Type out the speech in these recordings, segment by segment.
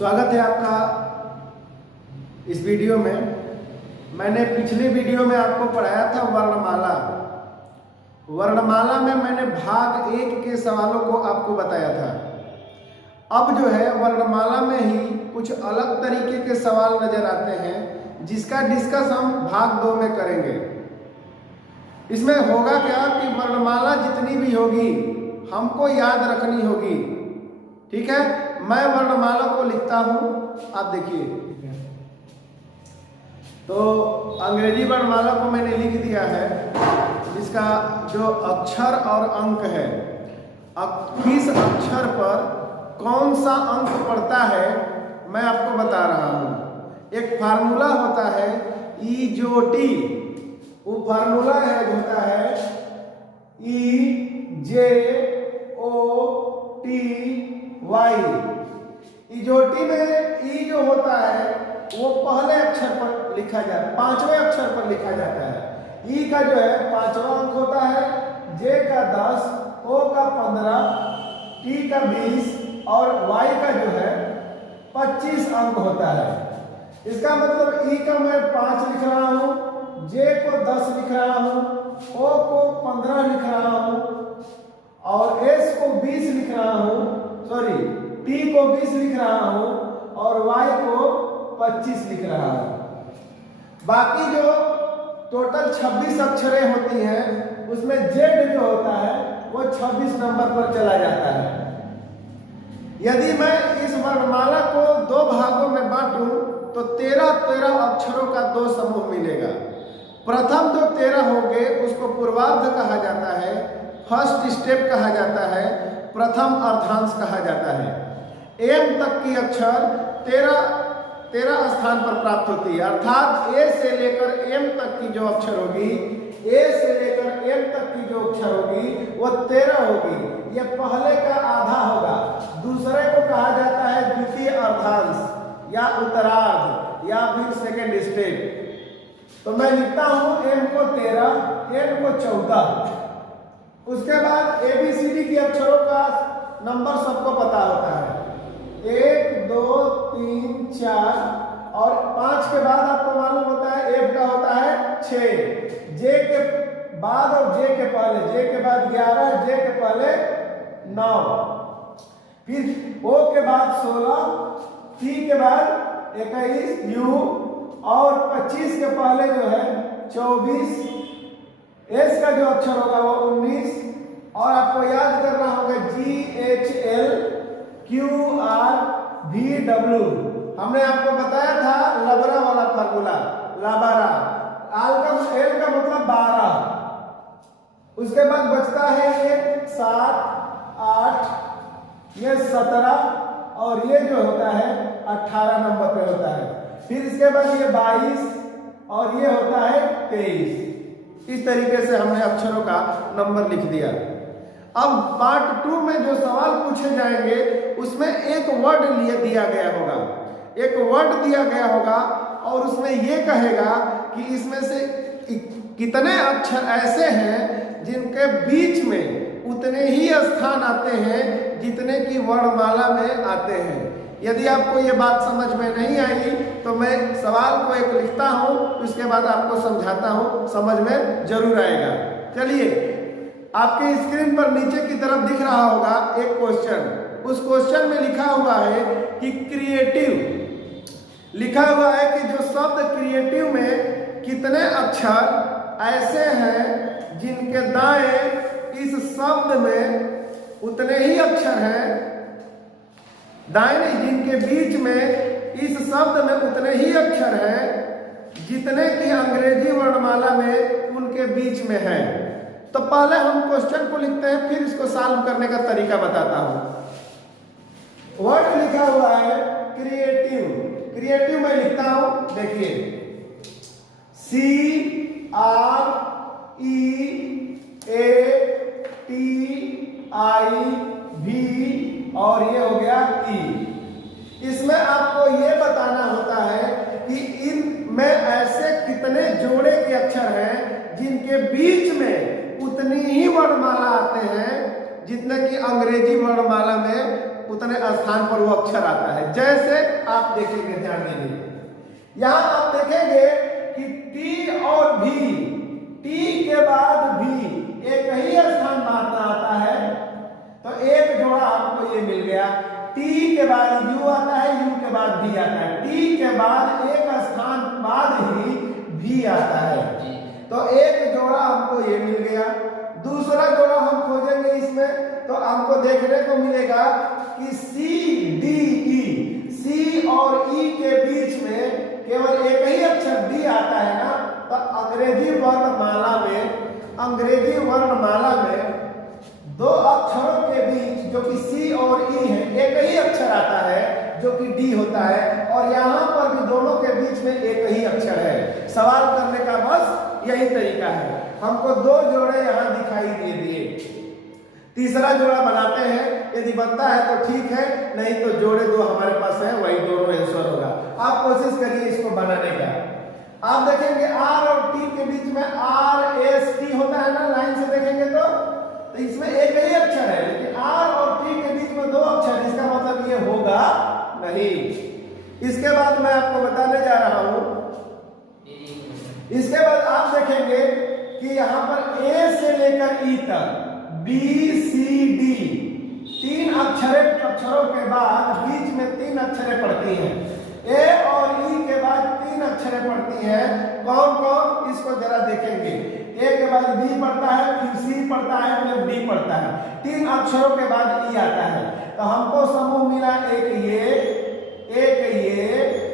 स्वागत है आपका इस वीडियो में। मैंने पिछले वीडियो में आपको पढ़ाया था वर्णमाला। वर्णमाला में मैंने भाग 1 के सवालों को आपको बताया था। अब जो है वर्णमाला में ही कुछ अलग तरीके के सवाल नजर आते हैं जिसका डिस्कस हम भाग 2 में करेंगे। इसमें होगा क्या कि वर्णमाला जितनी भी होगी हमको याद रखनी होगी, ठीक है। मैं वर्णमाला को लिखता हूं, आप देखिए। तो अंग्रेजी वर्णमाला को मैंने लिख दिया है, जिसका जो अक्षर और अंक है, किस अक्षर पर कौन सा अंक पड़ता है मैं आपको बता रहा हूं। एक फार्मूला होता है ई जो टी, वो फार्मूला होता है ई जे ओ टी वाई। इजोटी में ई जो होता है वो पहले अक्षर पर लिखा जाता है, 5वें अक्षर पर लिखा जाता है। ई का जो है 5वां अंक होता है, जे का 10, ओ का 15, टी का 20 और वाई का जो है 25 अंक होता है। इसका मतलब ई का मैं 5 लिख रहा हूं, जे को 10 लिख रहा हूं, ओ को 15 लिख रहा हूं और एस को 20 लिख रहा हूं, सॉरी टी को 20 लिख रहा हूं और वाई को 25 लिख रहा हूं। बाकी जो टोटल 26 अक्षरें होती हैं उसमें जेड जो होता है वो 26 नंबर पर चला जाता है। यदि मैं इस वर्णमाला को 2 भागों में बांटूं तो 13 अक्षरों का 2 समूह मिलेगा। प्रथम जो 13 होंगे उसको पूर्वार्ध कहा जाता है, फर्स्ट स्टेप कहा जाता है, प्रथम अर्धांश कहा जाता है। एम तक की अक्षर 13 स्थान पर प्राप्त होती है, अर्थात ए से लेकर एम तक की जो अक्षर होगी, ए से लेकर एम तक की जो अक्षर होगी वो 13 होगी। यह पहले का आधा होगा। दूसरे को कहा जाता है द्वितीय अर्धांश या उत्तरार्ध या फिर सेकेंड स्टेप। तो मैं लिखता हूं एम को 13, एन को 14। उसके बाद ABCD की अक्षरों का नंबर सबको पता होता है, 1 2 3 4 और 5 के बाद आपको मालूम होता है F का होता है 6, जे के बाद और जे के पहले, जे के बाद 11, जे के पहले 9, फिर O के बाद 16, T के बाद 21, U और 25 के पहले जो है 24, एस का जो अक्षर होगा वो 19 और आपको याद करना होगा GHL QR VW। हमने आपको बताया था लबरा वाला फार्मूला, लाबारा। एल का मतलब 12। उसके बाद बचता है ये 7 8, ये 17 और ये जो होता है 18 नंबर पे होता है। फिर इसके बाद ये 22 और ये होता है 23। इस तरीके से हमने अक्षरों का नंबर लिख दिया। अब पार्ट 2 में जो सवाल पूछे जाएंगे उसमें एक वर्ड दिया गया होगा, एक वर्ड दिया गया होगा और उसमें यह कहेगा कि इसमें से कितने अक्षर ऐसे हैं जिनके बीच में उतने ही स्थान आते हैं जितने की वर्णमाला में आते हैं। यदि आपको ये बात समझ में नहीं आई तो मैं सवाल को एक लिखता हूं, उसके बाद आपको समझाता हूं, समझ में जरूर आएगा। चलिए, आपके स्क्रीन पर नीचे की तरफ दिख रहा होगा एक क्वेश्चन। उस क्वेश्चन में लिखा हुआ है कि क्रिएटिव, लिखा हुआ है कि जो शब्द क्रिएटिव में कितने अक्षर ऐसे हैं जिनके दाएं इस शब्द में उतने ही अक्षर हैं, दाएं जिनके बीच में इस शब्द में उतने ही अक्षर हैं जितने की अंग्रेजी वर्णमाला में उनके बीच में है। तो पहले हम क्वेश्चन को लिखते हैं, फिर इसको सॉल्व करने का तरीका बताता हूं। वर्ड लिखा हुआ है क्रिएटिव, क्रिएटिव मैं लिखता हूं, देखिए CREATIV और ये हो गया ई। इसमें आपको ये बताना होता है कि इनमें ऐसे कितने जोड़े के अक्षर हैं जिनके बीच में उतनी ही वर्णमाला आते हैं जितने कि अंग्रेजी वर्णमाला में उतने स्थान पर वो अक्षर आता है। जैसे आप देखेंगे, ध्यान दीजिए, यहां आप देखेंगे कि टी और भी, टी के बाद भी एक ही स्थान मारना आता है, तो एक जोड़ा आपको ये मिल गया। टी के बाद यू आता है, यू के बाद भी आता है, टी के बाद एक स्थान बाद ही भी आता है, तो एक जोड़ा हमको ये मिल गया। दूसरा जोड़ा हम खोजेंगे इसमें, तो हमको देखने को मिलेगा कि सी डी ई, सी और ई के बीच में केवल एक ही अक्षर डी आता है ना, तो अंग्रेजी वर्णमाला में दो अक्षरों के बीच जो कि सी और ई है, एक ही अक्षर आता है जो कि डी होता है, और यहाँ पर भी दोनों के बीच में एक ही अक्षर है। सवाल करने का बस यही तरीका है। हमको दो जोड़े यहाँ दिखाई दे दिए, तीसरा जोड़ा बनाते हैं, यदि बनता है तो ठीक है, नहीं तो जोड़े दो हमारे पास है, वही दोनों आंसर होगा। आप कोशिश करिए इसको बनाने का। आप देखेंगे आर और टी के बीच में आर एस टी होता है ना, लाइन से देखेंगे तो इसमें एक ही अक्षर है, लेकिन आर और टी के बीच में दो अक्षर, इसका मतलब ये होगा नहीं। इसके बाद मैं आपको बताने जा रहा हूं, इसके बाद आप देखेंगे कि यहां पर ए से लेकर ई तक बी सी डी तीन अक्षरों के बाद बीच में तीन अक्षरें पड़ती हैं। ए और ई के बाद तीन अक्षरें पड़ती हैं। कौन कौन, इसको जरा देखेंगे। ए के बाद बी पड़ता है, फिर सी पड़ता है, फिर डी पड़ता है, तीन अक्षरों के बाद ई आता है। तो हमको समूह मिला एक ये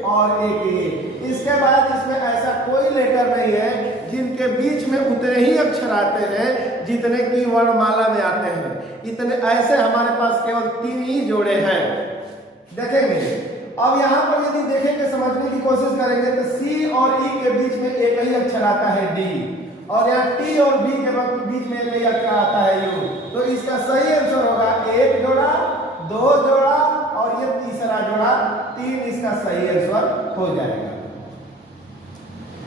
और एक ये। इसके बाद इसमें ऐसा कोई लेटर नहीं है जिनके बीच में उतने ही अक्षर आते हैं जितने की वर्णमाला में आते हैं। इतने ऐसे हमारे पास केवल तीन ही जोड़े हैं। देखेंगे अब यहाँ पर यदि देखेंगे, समझने की कोशिश करेंगे, तो सी और ई के बीच में एक ही अक्षर आता है डी, और यहाँ टी और बी के बीच में एक ही अक्षर आता है यू। तो इसका सही आंसर होगा एक जोड़ा, दो जोड़ा और ये तीसरा जोड़ा, तीन इसका सही आंसर हो जाएगा।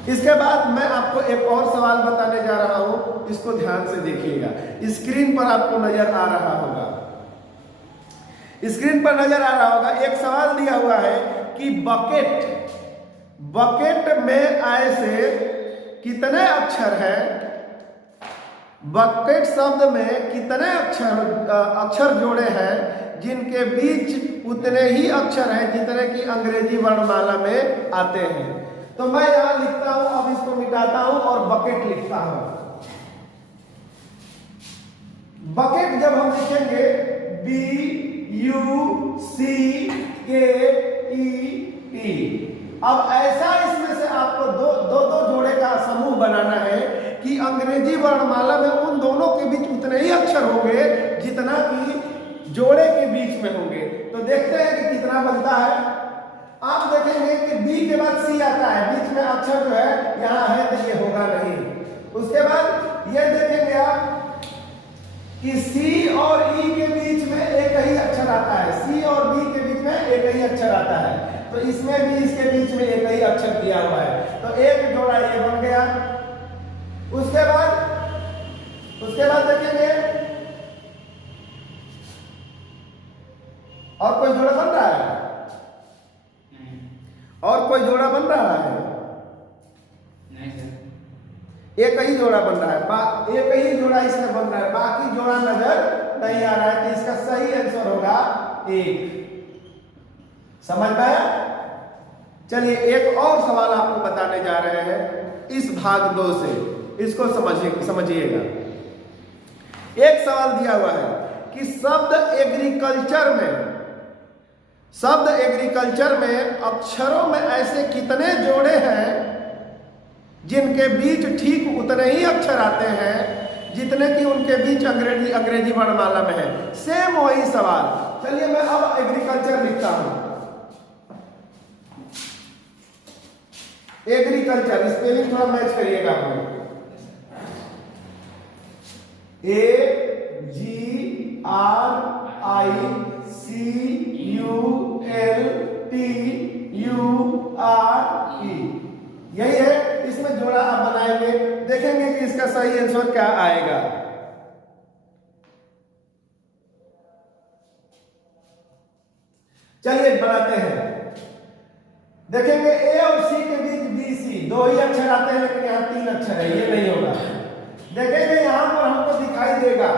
इसके बाद मैं आपको एक और सवाल बताने जा रहा हूं, इसको ध्यान से देखिएगा। स्क्रीन पर आपको नजर आ रहा होगा, स्क्रीन पर नजर आ रहा होगा, एक सवाल दिया हुआ है कि बकेट में ऐसे कितने अक्षर हैं, बकेट शब्द में कितने अक्षर जोड़े हैं जिनके बीच उतने ही अक्षर हैं जितने की अंग्रेजी वर्णमाला में आते हैं। तो मैं यहां लिखता हूं, अब इसको मिटाता हूं और बकेट लिखता हूं। बकेट जब हम लिखेंगे बी यू सी के ई टी, अब ऐसा इसमें से आपको दो जोड़े का समूह बनाना है कि अंग्रेजी वर्णमाला में उन दोनों के बीच उतने ही अक्षर होंगे जितना कि जोड़े के बीच में होंगे। तो देखते हैं कि कितना बनता है। आप देखेंगे कि बी के बाद सी आता है, बीच में अक्षर जो है यहाँ है, तो ये होगा नहीं। उसके बाद ये देखेंगे आप कि सी और ई के बीच में एक ही अक्षर आता है, सी और बी के बीच में एक ही अक्षर आता है, तो इसमें भी इसके बीच में एक ही अक्षर दिया हुआ है, तो एक जोड़ा ये बन गया। उसके बाद देखेंगे और कोई जोड़ा बन रहा है, और कोई जोड़ा बन रहा है, नहीं सर, एक ही जोड़ा बन रहा है, एक ही जोड़ा इसमें बन रहा है, बाकी जोड़ा नजर नहीं आ रहा है। तो इसका सही आंसर होगा एक। समझ में आया? चलिए एक और सवाल आपको बताने जा रहे हैं इस भाग 2 से, इसको समझिएगा। एक सवाल दिया हुआ है कि शब्द एग्रीकल्चर में अक्षरों में ऐसे कितने जोड़े हैं जिनके बीच ठीक उतने ही अक्षर आते हैं जितने कि उनके बीच अंग्रेजी वर्णमाला में है। सेम वही सवाल। चलिए मैं अब एग्रीकल्चर लिखता हूं। एग्रीकल्चर स्पेलिंग थोड़ा मैच करिएगा आप लोग। AGRICULTURE, यही है। इसमें जोड़ा आप बनाएंगे, देखेंगे कि इसका सही आंसर क्या आएगा। चलिए बनाते हैं। देखेंगे ए और सी के बीच बी सी, दो ही अक्षर आते हैं लेकिन यहाँ तीन अक्षर है, ये नहीं होगा। देखेंगे यहाँ पर हमको दिखाई देगा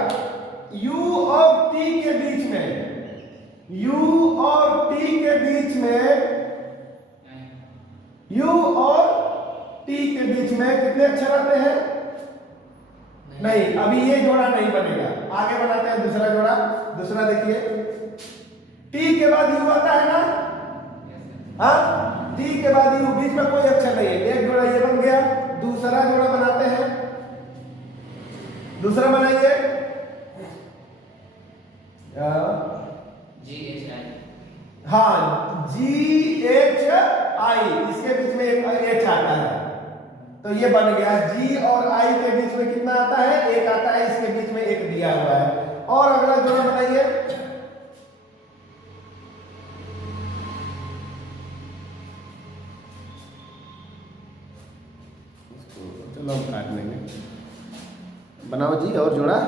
यू और टी के बीच में, यू और टी के बीच में, यू और टी के बीच में कितने अक्षर आते हैं? नहीं, अभी ये जोड़ा नहीं बनेगा, आगे बनाते हैं दूसरा जोड़ा। दूसरा देखिए, टी के बाद यू आता है ना, हाँ, टी के बाद यू, बीच में कोई अक्षर नहीं है, एक जोड़ा ये बन गया। दूसरा जोड़ा बनाते हैं, दूसरा बनाइए, हाँ, जी एच आई, इसके बीच में एक एच आता है, तो ये बन गया। जी और आई के बीच में कितना आता है? एक आता है, इसके बीच में एक दिया हुआ है। और अगला जोड़ा बनाइए, चलो हम काट लेंगे, बनाओ जी और जोड़ा।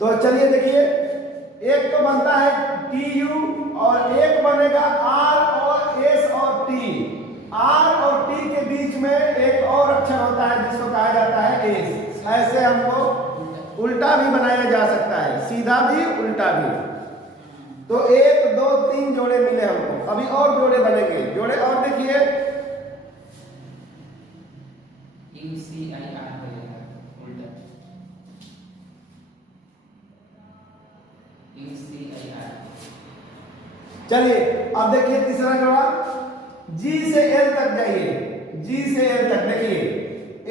तो चलिए देखिए, एक तो बनता है टी यू और एक बनेगा आर और एस और टी। आर और टी के बीच में एक और अक्षर होता है जिसको कहा जाता है एस। ऐसे हमको उल्टा भी बनाया जा सकता है, सीधा भी उल्टा भी। तो एक दो तीन जोड़े मिले हमको, अभी और जोड़े बनेंगे। जोड़े और देखिए, चलिए अब देखिए तीसरा जोड़ा, जी से एल तक जाइए, जी से एल तक देखिए,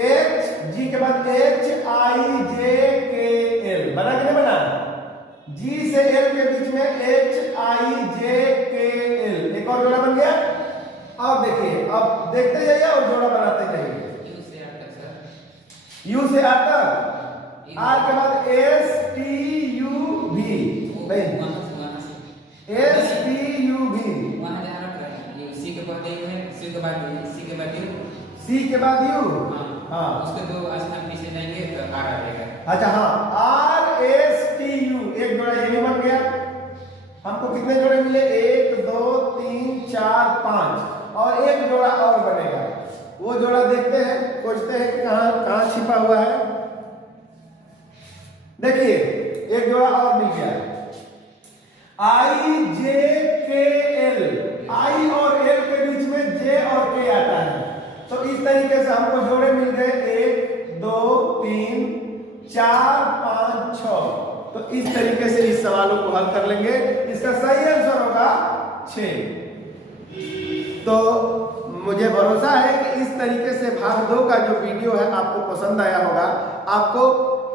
एच, जी के बाद एच आई जे के एल, बना कि नहीं बना? जी से एल के बीच में एच आई जे के एल, एक और जोड़ा बन गया। अब देखिए, अब देखते जाइए और जोड़ा बनाते जाइए। यू से आर तक, आर के बाद एस टी यू भी, एस टी यू भी, सी के बाद यू, हाँ, उसके दो स्थान पीछे जाएंगे तो आर आ जाएगा। अच्छा, हाँ, आर एस टी यू, एक जोड़ा ये भी बन गया। हमको कितने जोड़े मिले? एक दो तीन चार पांच, और एक जोड़ा और बनेगा। वो जोड़ा देखते हैं, खोजते हैं कि कहां कहां छिपा हुआ है। देखिए, एक जोड़ा और मिल गया, आई जे के एल, आई और एल के बीच में जे और के आता है। तो इस तरीके से हमको जोड़े मिल गए, एक दो तीन चार पांच छह। तो इस तरीके से इस सवालों को हल कर लेंगे। इसका सही आंसर होगा 6। तो मुझे भरोसा है कि इस तरीके से भाग 2 का जो वीडियो है आपको पसंद आया होगा। आपको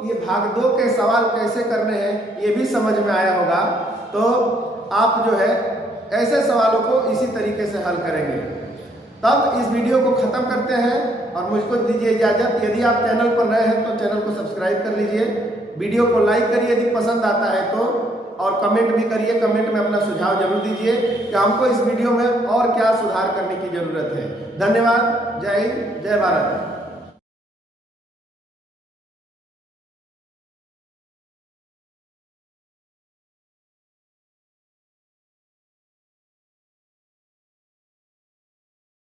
ये भाग 2 के सवाल कैसे करने हैं ये भी समझ में आया होगा। तो आप जो है ऐसे सवालों को इसी तरीके से हल करेंगे। तब इस वीडियो को ख़त्म करते हैं और मुझको दीजिए इजाज़त। यदि आप चैनल पर नए हैं तो चैनल को सब्सक्राइब कर लीजिए, वीडियो को लाइक करिए यदि पसंद आता है तो, और कमेंट भी करिए। कमेंट में अपना सुझाव जरूर दीजिए कि हमको इस वीडियो में और क्या सुधार करने की ज़रूरत है। धन्यवाद। जय हिंद, जय भारत।